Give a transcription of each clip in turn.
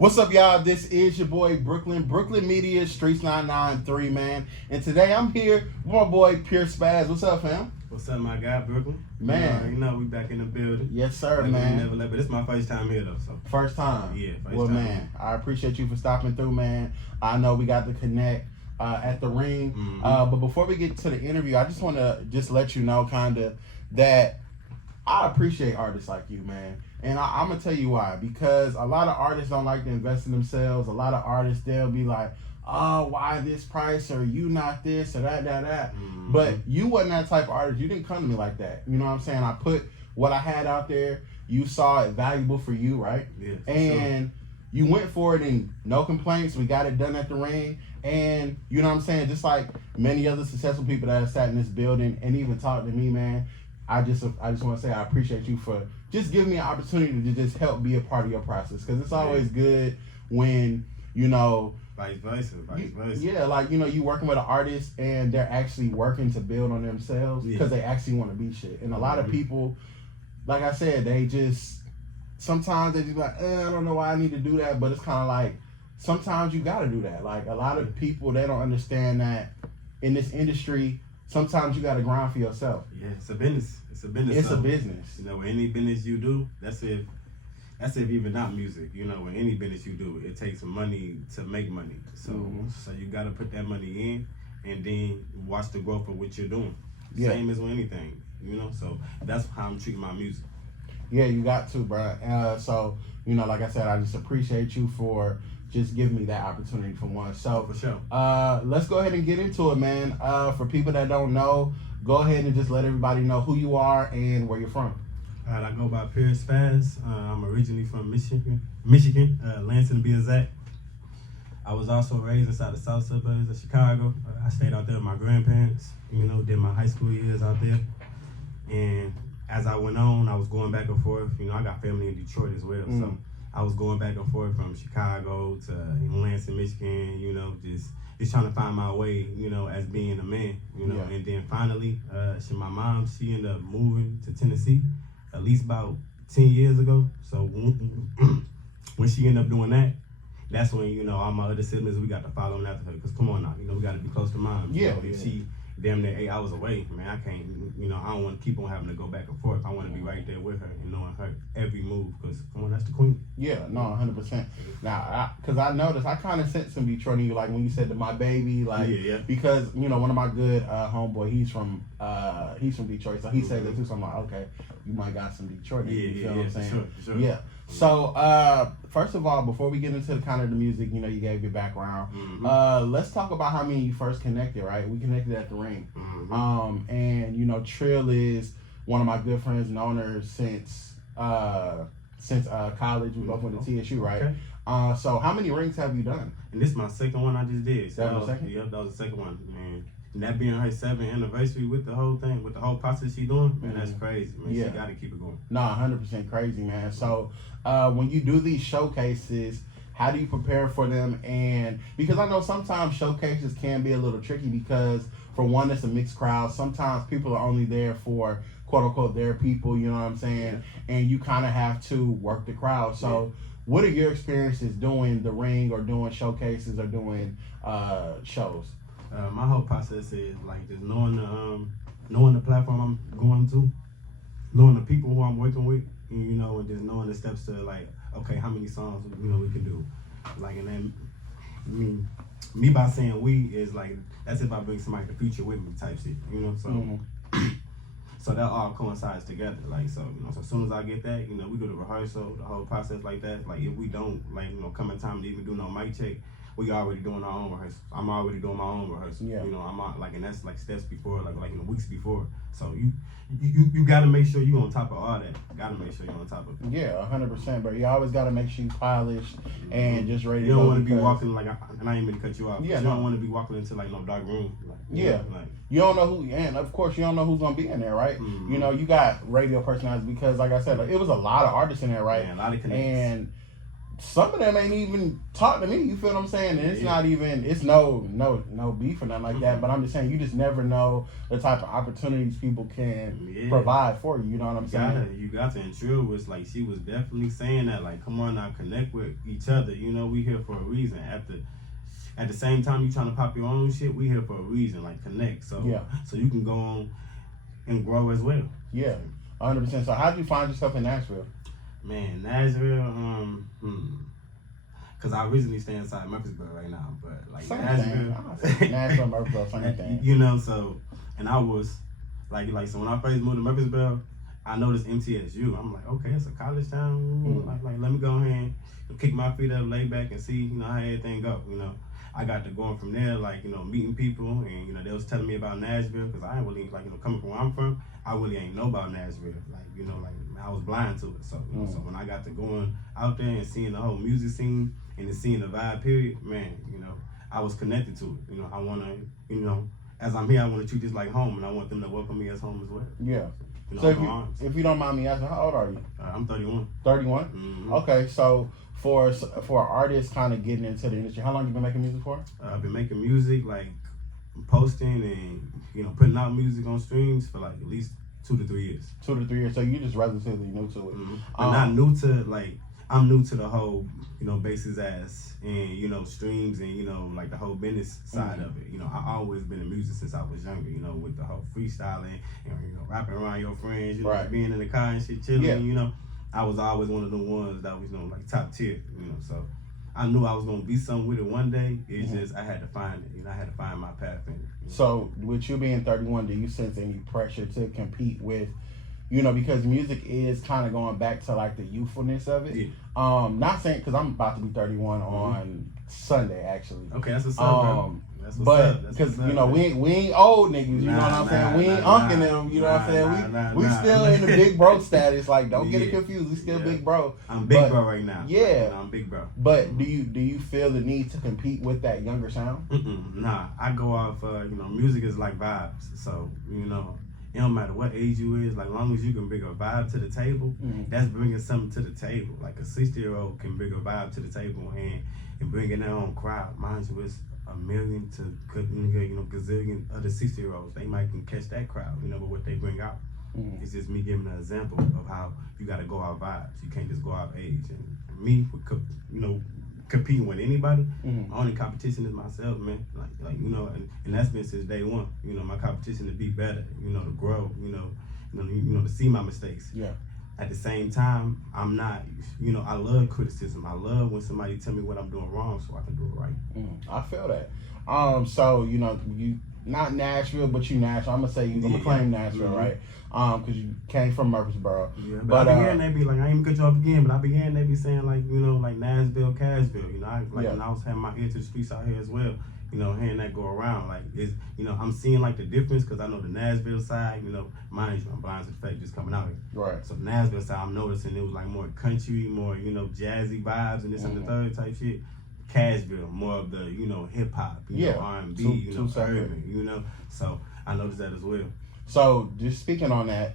What's up, y'all? This is your boy Brooklyn Media, Streetz 993, man. And today I'm here with my boy Pure Spazzz. What's up, fam? What's up, my guy, Brooklyn? Man. You know we back in the building. Yes, sir, like man. Never left, but this is my first time here, though. So First time? Yeah, first well, time. Man, I appreciate you for stopping through, man. I know we got to connect at the ring. Mm-hmm. But before we get to the interview, I just want to let you know kind of that I appreciate artists like you, man. And I'm going to tell you why. Because a lot of artists don't like to invest in themselves. A lot of artists, they'll be like, oh, why this price? Or you not this or that. Mm-hmm. But you wasn't that type of artist. You didn't come to me like that. You know what I'm saying? I put what I had out there. You saw it valuable for you, right? Yeah, and you went for it and no complaints. We got it done at the ring. And you know what I'm saying? Just like many other successful people that have sat in this building and even talked to me, man. I just want to say I appreciate you for just giving me an opportunity to just help be a part of your process. Because it's always good when, you know... Vice versa. Yeah, like, you know, you working with an artist and they're actually working to build on themselves because they actually want to be shit. And a lot of people, like I said, they just... Sometimes they just like, I don't know why I need to do that. But it's kind of like, sometimes you got to do that. Like, a lot of people, they don't understand that in this industry... Sometimes you got to grind for yourself. Yeah, it's a business. It's a business. It's a business. You know, any business you do, that's if even not music. You know, in any business you do, it takes money to make money. So, so you got to put that money in, and then watch the growth of what you're doing. Yeah. Same as with anything. You know, so that's how I'm treating my music. Yeah, you got to, bro. So, you know, like I said, I just appreciate you for just giving me that opportunity for one. So, for sure. Let's go ahead and get into it, man. For people that don't know, go ahead and just let everybody know who you are and where you're from. All right, I go by Pure Spazzz. I'm originally from Michigan, Lansing to be exact. I was also raised inside the south suburbs of Chicago. I stayed out there with my grandparents, you know, did my high school years out there. And as I went on, I was going back and forth. You know, I got family in Detroit as well, so I was going back and forth from Chicago to Lansing, Michigan, you know, just trying to find my way, you know, as being a man, you know. And then finally, my mom, she ended up moving to Tennessee at least about 10 years ago. So when she ended up doing that, that's when, you know, all my other siblings, we got to follow in after her. Because come on now, you know, we got to be close to mom. Yeah, you know, she damn near 8 hours away. Man, I can't, you know, I don't want to keep on having to go back and forth. I want to be right there with her and knowing her every move, because, come on, that's the queen. Yeah, no, 100%. Now, because I noticed, I kind of sensed some Detroit in you, like when you said to my baby, like, because, you know, one of my good homeboy, he's from Detroit, so he said that too, so I'm like, okay, you might got some Detroit in you, you feel what I'm saying? For sure. Yeah. So, first of all, before we get into the kind of the music, you know, you gave your background. Let's talk about how you first connected, right? We connected at the ring. And, you know, Trill is one of my good friends, known her since college. We both went to TSU, right? Okay. So how many rings have you done? And this is my second one I just did. That was the second? Yep, that was the second one, man. And that being her 7th anniversary with the whole thing, with the whole process she doing, man, that's crazy, man. She got to keep it going. No, 100% crazy, man. So when you do these showcases, how do you prepare for them? And because I know sometimes showcases can be a little tricky because for one, it's a mixed crowd. Sometimes people are only there for quote unquote their people, you know what I'm saying? And you kind of have to work the crowd. So what are your experiences doing the ring or doing showcases or doing shows? My whole process is like just knowing the platform I'm going to, knowing the people who I'm working with, and, you know, and just knowing the steps to like, okay, how many songs, you know, we can do. Like, and then me by saying we is like, that's if I bring somebody to feature with me type shit, you know, so so that all coincides together. Like, so, you know, so as soon as I get that, you know, we do the rehearsal, the whole process like that. Like, if we don't, like, you know, come in time to even do no mic check, we already doing our own rehearsal. I'm already doing my own rehearsal. You know, I'm out, like, and that's like steps before, like you know, weeks before. So you got to make sure you on top of all that. Got to make sure you're on top of it. Yeah, 100%. But you always got to make sure you polished and just ready. You don't want to be walking like, and I ain't mean to cut you off. Yeah, you don't want to be walking into like no dark room. Like, you don't know who, and of course you don't know who's gonna be in there, right? You know, you got radio personalities because, like I said, like, it was a lot of artists in there, right? Yeah, a lot of connections. And some of them ain't even talk to me. You feel what I'm saying? And it's not even, it's no beef or nothing like that. But I'm just saying, you just never know the type of opportunities people can provide for you. You know what I'm saying? You got to. And Trill was like, she was definitely saying that, like, come on now, connect with each other. You know, we here for a reason. At the same time, you trying to pop your own shit, we here for a reason. Like, connect. So you can go on and grow as well. Yeah, 100%. So how did you find yourself in Nashville? Man, Nashville, because I originally stay inside Murfreesboro right now, but like same Nashville, Nashville, Murfreesboro, same thing. You know, so, and I was like, so when I first moved to Murfreesboro, I noticed MTSU. I'm like, okay, it's a college town. Like, let me go ahead and kick my feet up, lay back, and see, you know, how everything go. You know, I got to going from there, like, you know, meeting people, and you know, they was telling me about Nashville, because I ain't really, like, you know, coming from where I'm from, I really ain't know about Nashville. Like, you know, like, I was blind to it. So, you know, so when I got to going out there and seeing the whole music scene and then seeing the vibe period, man, you know, I was connected to it. You know, I want to, you know, as I'm here, I want to treat this like home, and I want them to welcome me as home as well. Yeah. You know, so if you don't mind me asking, how old are you? I'm 31. 31? Mm-hmm. Okay, so for artists kind of getting into the industry, how long you been making music for? I've been making music, like posting and, you know, putting out music on streams for like at least 2 to 3 years. 2 to 3 years. So you just relatively new to it. But not new to, like, I'm new to the whole, you know, basis ass and, you know, streams and, you know, like the whole business side of it. You know, I always been in music since I was younger, you know, with the whole freestyling and, you know, rapping around your friends, you know, being in the car and shit, chilling, you know. I was always one of the ones that was, you know, like top tier, you know, so I knew I was going to be something with it one day. It's just, I had to find it, you know, I had to find my path in it. You know? So with you being 31, do you sense any pressure to compete with, you know, because music is kind of going back to like the youthfulness of it. Yeah. Not saying, because I'm about to be 31 on Sunday, actually. Okay, that's what's up, bro. But because you know we ain't old niggas, you know what I'm saying? We ain't unking them, you know what I'm saying? We still in the big bro status. Like, don't get it confused. We still big bro. I'm big bro right now. Yeah, I'm big bro. But do you feel the need to compete with that younger sound? Nah, I go off. You know, music is like vibes. So you know, it don't matter what age you is. Like, long as you can bring a vibe to the table, that's bringing something to the table. Like a 60-year-old can bring a vibe to the table and bring in their own crowd. Mind you, it's a million to, you know, gazillion other 60-year-olds. They might can catch that crowd, you know, but what they bring out. It's just me giving an example of how you got to go out vibes. You can't just go out age. And me, you know, competing with anybody, my only competition is myself, man. Like you know, and that's been since day one. You know, my competition to be better, you know, to grow, you know, to see my mistakes. Yeah. At the same time, I'm not, you know, I love criticism. I love when somebody tell me what I'm doing wrong so I can do it right. I feel that. So, you know, you not Nashville, but you Nashville. I'm gonna say I'm gonna claim Nashville, right? Because you came from Murfreesboro. Yeah, but I began, they be like, I ain't even cut you off again, but I began, they be saying like, you know, like Nashville, Cashville, you know, when I was having my ear to the streets out here as well, you know, hearing that go around, like, it's, you know, I'm seeing like the difference because I know the Nashville side, you know, mind you, I'm blind to the fact just coming out here. Right. So the Nashville side, I'm noticing it was like more country, more, you know, jazzy vibes and this and the third type shit. Cashville, more of the, you know, hip hop, you know, R&B, you know, urban, you know. So I noticed that as well. So just speaking on that,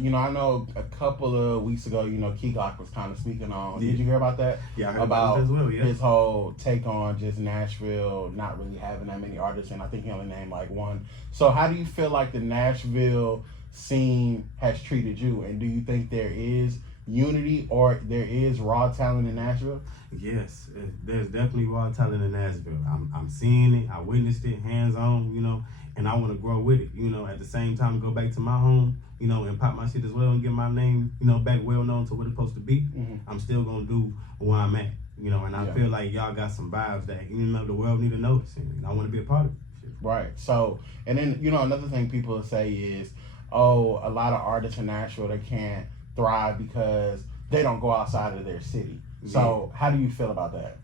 you know, I know a couple of weeks ago, you know, Key Glock was kind of speaking on. Did you hear about that? Yeah, I heard about that as well. Yeah. His whole take on just Nashville not really having that many artists, and I think he only named like one. So how do you feel like the Nashville scene has treated you, and do you think there is unity or there is raw talent in Nashville? Yes, there's definitely raw talent in Nashville. I'm seeing it. I witnessed it hands on, you know, and I want to grow with it, you know. At the same time, go back to my home, you know, and pop my shit as well and get my name, you know, back well known to what it's supposed to be. I'm still gonna do where I'm at, you know, and I feel like y'all got some vibes that, you know, the world need to notice, and I want to be a part of it. Right. So, and then, you know, another thing people say is, oh, a lot of artists in Nashville, they can't thrive because they don't go outside of their city. So how do you feel about that?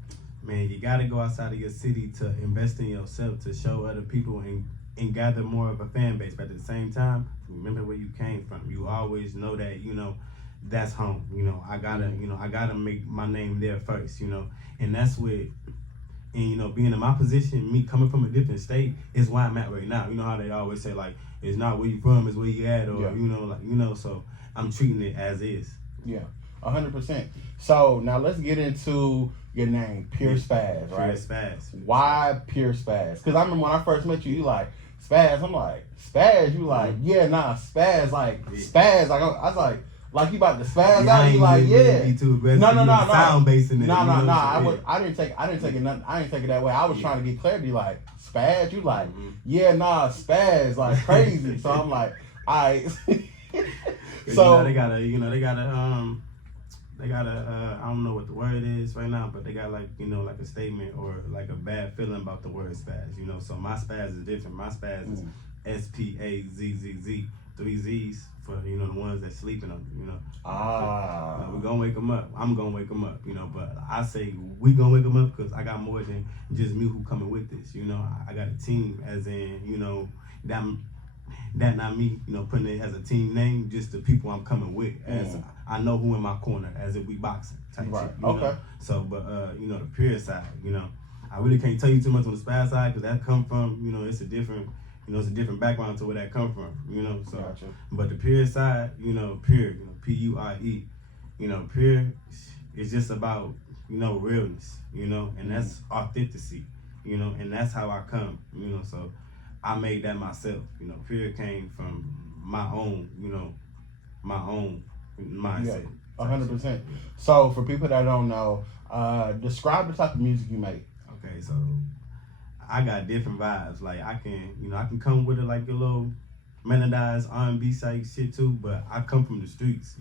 Man, you got to go outside of your city to invest in yourself, to show other people and gather more of a fan base. But at the same time, remember where you came from. You always know that, you know, that's home. You know, I gotta make my name there first, you know. And that's what, and you know, being in my position, me coming from a different state is where I'm at right now. You know how they always say, like, it's not where you from, it's where you at, or you know, like, you know, so I'm treating it as is. Yeah. 100%. So now let's get into your name, Pure Spazzz, right? Pure Spazzz. Why Pure Spazzz? Because I remember when I first met you, you like Spazzz. I'm like Spazzz. You like Spazzz. Like Spazzz. Like I was like you about to spazz out. You like no. Sound bass in it. No. I didn't take it nothing. I didn't take it that way. I was trying to get clarity. Like Spazzz. You like Spazzz. Like crazy. So I'm like, alright. So they got a I don't know what the word is right now, but they got like a statement or like a bad feeling about the word spazz, so my spazz is different. My spazz is SPAZZZ, 3 Z's for the ones that sleeping on we're gonna wake them up. I'm gonna wake them up, but I say we gonna wake them up because I got more than just me who coming with this. I got a team, as in that not me, putting it as a team name, just the people I'm coming with. As I know who in my corner, as if we boxing type shit. Okay. So, but the Pure side, I really can't tell you too much on the Spazzz side because that come from, it's a different, it's a different background to where that come from, So, gotcha. But the Pure side, Pure, Pure, Pure is just about, realness, and that's authenticity, and that's how I come, So I made that myself, Pure came from my own, my own mindset. 100%. So for people that don't know, describe the type of music you make. Okay, so I got different vibes. Like I can come with it like a little melodized R&B type shit too, but I come from the streets,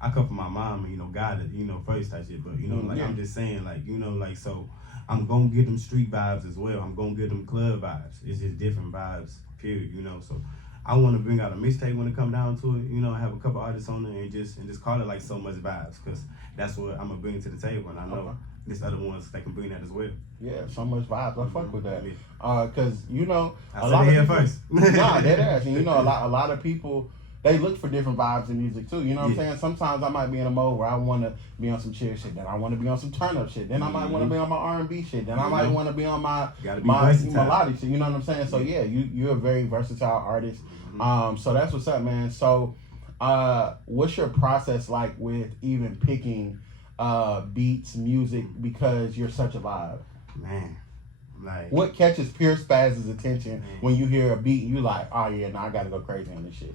I come from my mom and God, first type shit. But I'm just saying, like, so I'm gonna get them street vibes as well. I'm gonna get them club vibes. It's just different vibes, period, So I want to bring out a mixtape when it come down to it, I have a couple artists on there and just call it like So Much Vibes, because that's what I'm gonna bring to the table, and I know there's other ones that can bring that as well. Yeah, So Much Vibes. I fuck with that. Cause I said it here first. Nah, dead ass. And a lot of people, they look for different vibes in music too. You know what I'm saying? Sometimes I might be in a mode where I want to be on some chill shit. Then I want to be on some turn up shit. Then I might want to be on my R&B shit. Then I might want to be on my melodic shit. You know what I'm saying? So yeah, you're a very versatile artist. So that's what's up, man. So, what's your process like with even picking beats, music, because you're such a vibe? Man, like what catches Pure Spazz's attention when you hear a beat and you like, oh yeah, now I gotta go crazy on this shit?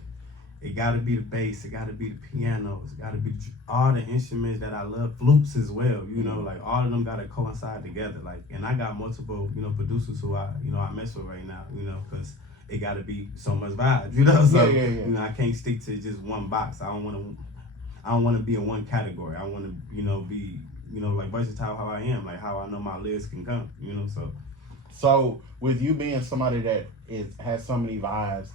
It gotta be the bass, it gotta be the pianos, it gotta be all the instruments that I love, flutes as well, like all of them gotta coincide together. Like, and I got multiple, producers who I mess with right now, because it gotta be so much vibes, So I can't stick to just one box. I don't wanna be in one category. I wanna, be, like versatile how I am, like how I know my lyrics can come, So with you being somebody that has so many vibes,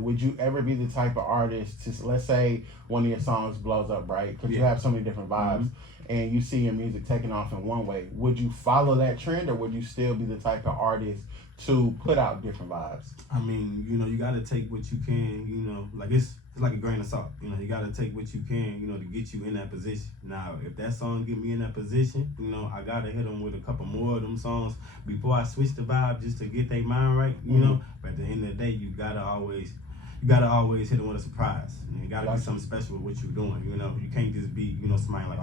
would you ever be the type of artist to, let's say one of your songs blows up, right? Because you have so many different vibes, and you see your music taking off in one way. Would you follow that trend, or would you still be the type of artist to put out different vibes? I mean, you gotta take what you can, like it's like a grain of salt. You gotta take what you can, to get you in that position. Now, if that song get me in that position, I gotta hit them with a couple more of them songs before I switch the vibe, just to get their mind right, But at the end of the day, you gotta always hit them with a surprise. You gotta be something special with what you're doing. You can't just be, somebody like,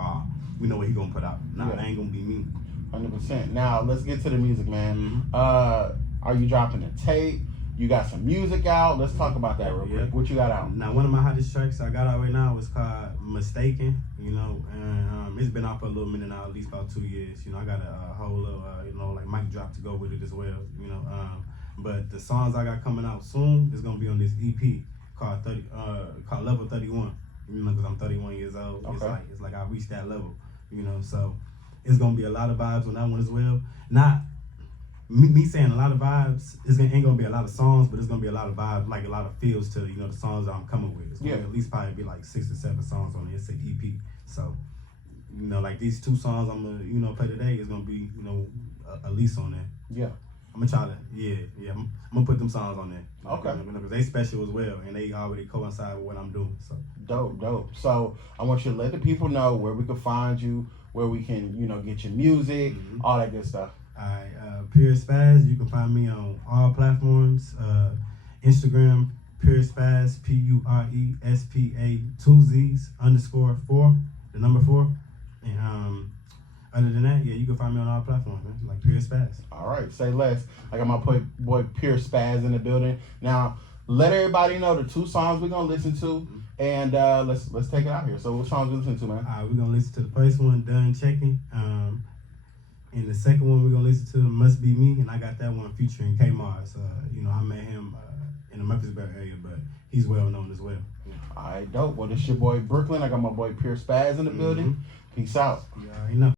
we know what he gonna put out. Nah, it ain't gonna be me. 100%. Now let's get to the music, man. Are you dropping a tape? You got some music out? Let's talk about that real quick. What you got out? Now, one of my hottest tracks I got out right now is called Mistaken, and it's been out for a little minute now, at least about 2 years. I got a whole little, like mic drop to go with it as well, but the songs I got coming out soon is gonna be on this EP called Level 31, because I'm 31 years old. Okay. It's like I reached that level, so it's gonna be a lot of vibes on that one as well. Not me saying a lot of vibes, ain't gonna be a lot of songs, but it's gonna be a lot of vibes, like a lot of feels to the songs that I'm coming with. It's gonna be at least probably be like 6 or 7 songs on it. It's an EP, so like these 2 songs I'm gonna play today is gonna be at least on there. Yeah, I'm gonna try to I'm gonna put them songs on there. Okay, because they special as well, and they already coincide with what I'm doing. So dope. So I want you to let the people know where we can find you, where we can get your music, all that good stuff. Alright, Pure Spazzz. You can find me on all platforms. Instagram, Pure Spazzz, PURESPA 2 Z's _4. the number 4. And other than that, yeah, you can find me on all platforms, man. Like Pure Spazzz. All right, say less. I got my boy Pure Spazzz in the building. Now, let everybody know the 2 songs we're gonna listen to, and let's take it out here. So, what songs we listen to, man? We're gonna listen to the first one, Done Checking. And the second one we're gonna listen to Must Be Me, and I got that one featuring K Mars. I met him in the Murfreesboro area, but he's well known as well. All right, dope. Well, this your boy Brooklyn. I got my boy Pure Spazzz in the building. Peace out. You already know.